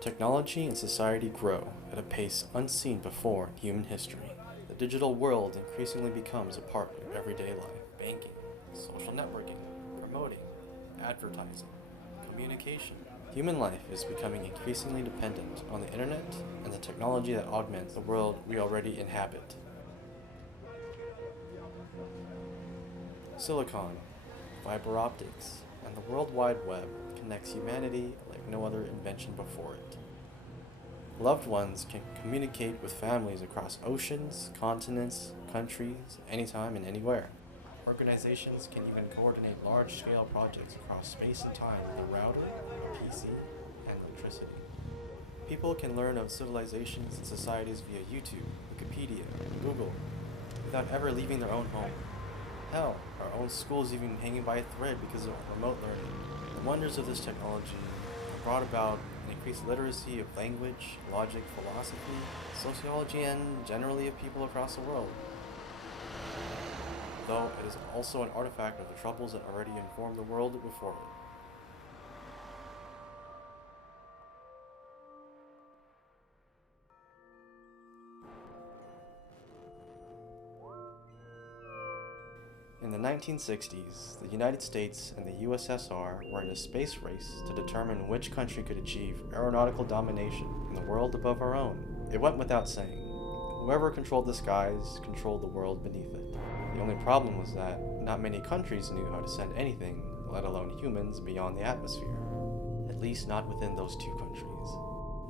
Technology and society grow at a pace unseen before in human history. The digital world increasingly becomes a part of everyday life. Banking, social networking, promoting, advertising, communication. Human life is becoming increasingly dependent on the internet and the technology that augments the world we already inhabit. Silicon, fiber optics, and the World Wide Web connects humanity like no other invention before it. Loved ones can communicate with families across oceans, continents, countries, anytime and anywhere. Organizations can even coordinate large-scale projects across space and time with a router, a PC, and electricity. People can learn of civilizations and societies via YouTube, Wikipedia, and Google, without ever leaving their own home. Hell, our own schools even hanging by a thread because of remote learning. The wonders of this technology have brought about an increased literacy of language, logic, philosophy, sociology, and generally of people across the world. Though it is also an artifact of the troubles that already informed the world before it. In the 1960s, the United States and the USSR were in a space race to determine which country could achieve aeronautical domination in the world above our own. It went without saying, whoever controlled the skies controlled the world beneath it. The only problem was that not many countries knew how to send anything, let alone humans, beyond the atmosphere. At least not within those two countries.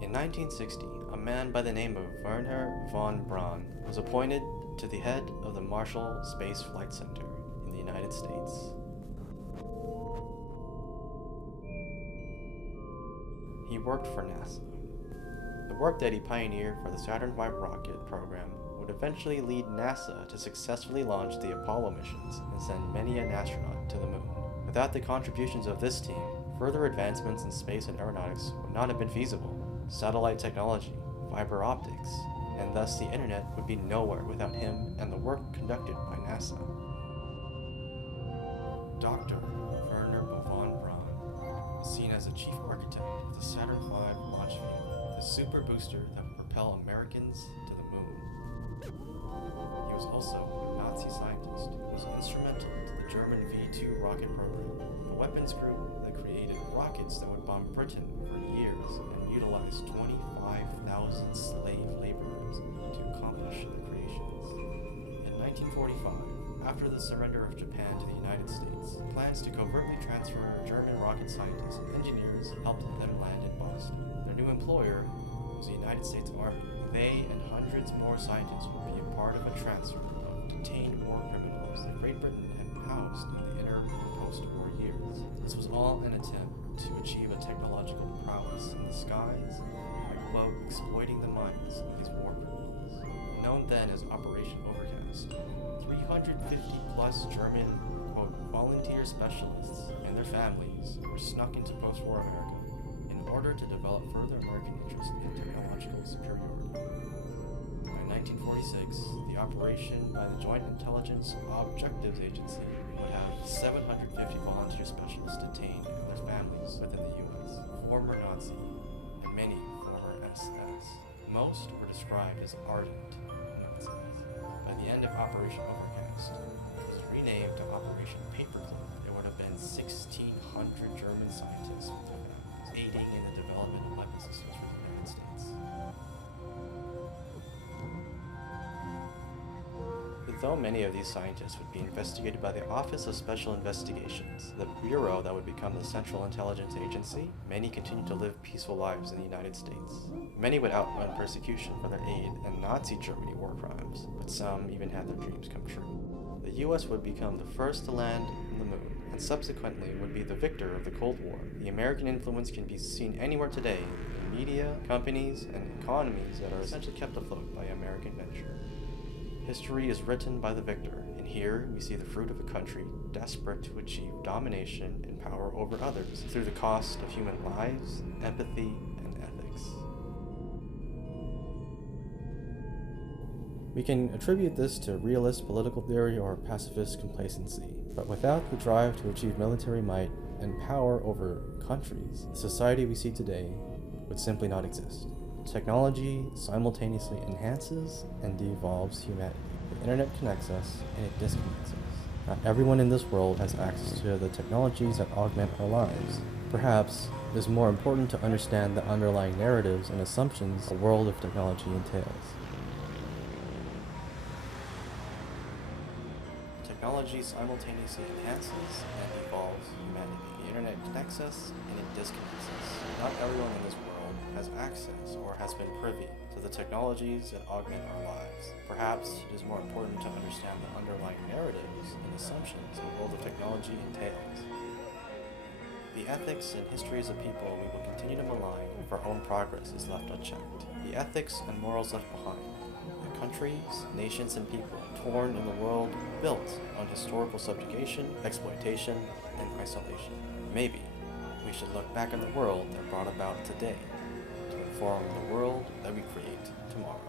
In 1960, a man by the name of Wernher von Braun was appointed to the head of the Marshall Space Flight Center in the United States. He worked for NASA. The work that he pioneered for the Saturn V rocket program would eventually lead NASA to successfully launch the Apollo missions and send many an astronaut to the moon. Without the contributions of this team, further advancements in space and aeronautics would not have been feasible. Satellite technology, fiber optics, and thus the internet would be nowhere without him and the work conducted by NASA. Dr. Wernher von Braun was seen as the chief architect of the Saturn V launch vehicle, the super booster that would propel Americans to the moon. He was also a Nazi scientist who was instrumental to the German V-2 rocket program, the weapons group that created rockets that would bomb Britain for years and utilize 25,000 slave laborers to accomplish the creations. In 1945, after the surrender of Japan to the United States, plans to covertly transfer German rocket scientists and engineers helped them land in Boston. Their new employer was the United States Army. They and hundreds more scientists would be a part of a transfer of detained war criminals that Great Britain had housed in the inner post-war years. This was all an attempt to achieve a technological prowess in the skies by, quote, exploiting the minds of these war criminals. Known then as Operation Overcast, 350-plus German, quote, volunteer specialists and their families were snuck into post-war America in order to develop further American interest in technological superiority. By 1946, the operation by the Joint Intelligence Objectives Agency would have 750 volunteer specialists detained and their families within the U.S., former Nazi, and many former SS. Most were described as ardent Nazis. By the end of Operation Overcast, which was renamed to Operation Paperclip, there would have been 1,600 German scientists with their families, aiding in the development of weapon systems for the United States. Though many of these scientists would be investigated by the Office of Special Investigations, the bureau that would become the Central Intelligence Agency, many continued to live peaceful lives in the United States. Many would outrun persecution for their aid in Nazi Germany war crimes, but some even had their dreams come true. The US would become the first to land on the moon, and subsequently would be the victor of the Cold War. The American influence can be seen anywhere today in media, companies, and economies that are essentially kept afloat by American venture. History is written by the victor, and here we see the fruit of a country desperate to achieve domination and power over others through the cost of human lives, empathy, and ethics. We can attribute this to realist political theory or pacifist complacency, but without the drive to achieve military might and power over countries, the society we see today would simply not exist. Technology simultaneously enhances and devolves humanity. The internet connects us and it disconnects us. Not everyone in this world has access to the technologies that augment our lives. Perhaps it is more important to understand the underlying narratives and assumptions a world of technology entails. Technology simultaneously enhances and evolves humanity. The internet connects us and it disconnects us. Not everyone in this world has access or has been privy to the technologies that augment our lives. Perhaps it is more important to understand the underlying narratives and assumptions the world of technology entails. The ethics and histories of people we will continue to malign if our own progress is left unchecked. The ethics and morals left behind. The countries, nations, and people torn in the world built on historical subjugation, exploitation, and isolation. Maybe we should look back on the world that brought about today to inform the world that we create tomorrow.